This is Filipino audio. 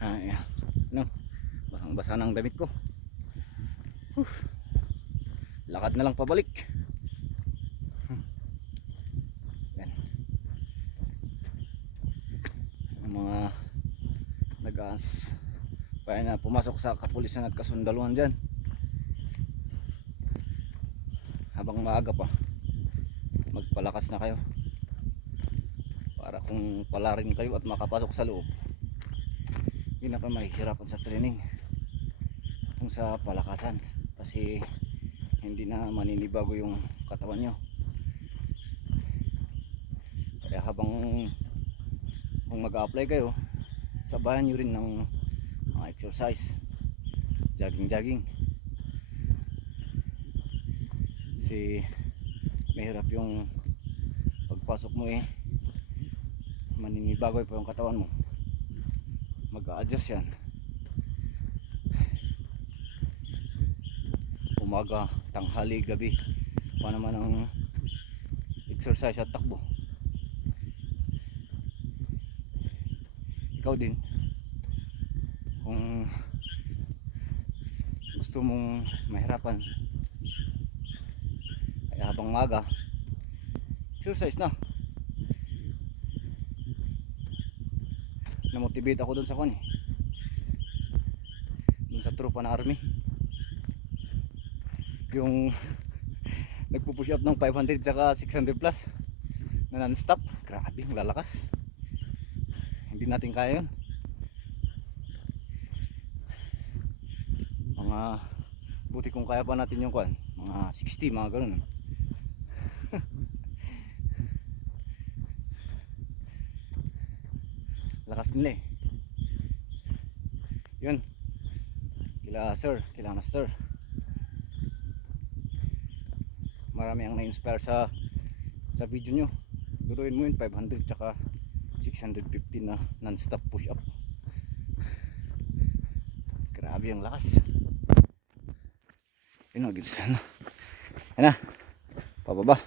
Ah, yeah. No. Basang basa ng damit ko. Uf. Lakad na lang pabalik. Yan. Mga nagas kaya na pumasok sa kapulisan at kasundaluhan dyan habang maaga pa magpalakas na kayo para kung pala rin kayo at makapasok sa loob hindi na kayo mahihirapan sa training kung sa palakasan. Kasi hindi na maninibago yung katawan nyo. Kaya habang kung mag-apply kayo sabayan nyo rin ng mga exercise. Jogging jogging. Kasi mahirap yung pagpasok mo eh. Maninibagoy pa yung katawan mo mag-a-adjust yan. Umaga, tanghali, gabi. Pa naman ang exercise at takbo. Ikaw din. Kung gusto mong mahirapan ay habang maga exercise na na-motivate ako dun sa kwan eh. Dun sa tropa na army. Yung nagpo-push up ng 500 tsaka 600 plus na non-stop. Grabe lalakas. Hindi natin kaya yun. Mga buti kung kaya pa natin yung kwan. Mga 60 mga ganun lakas nila eh. Yun. Kila sir kila master marami ang na-inspire sa sa video nyo. Duruin mo yun 500 tsaka 650 na non-stop push up grabe ang lakas. Yun o ginsa na. Yan na. Pababa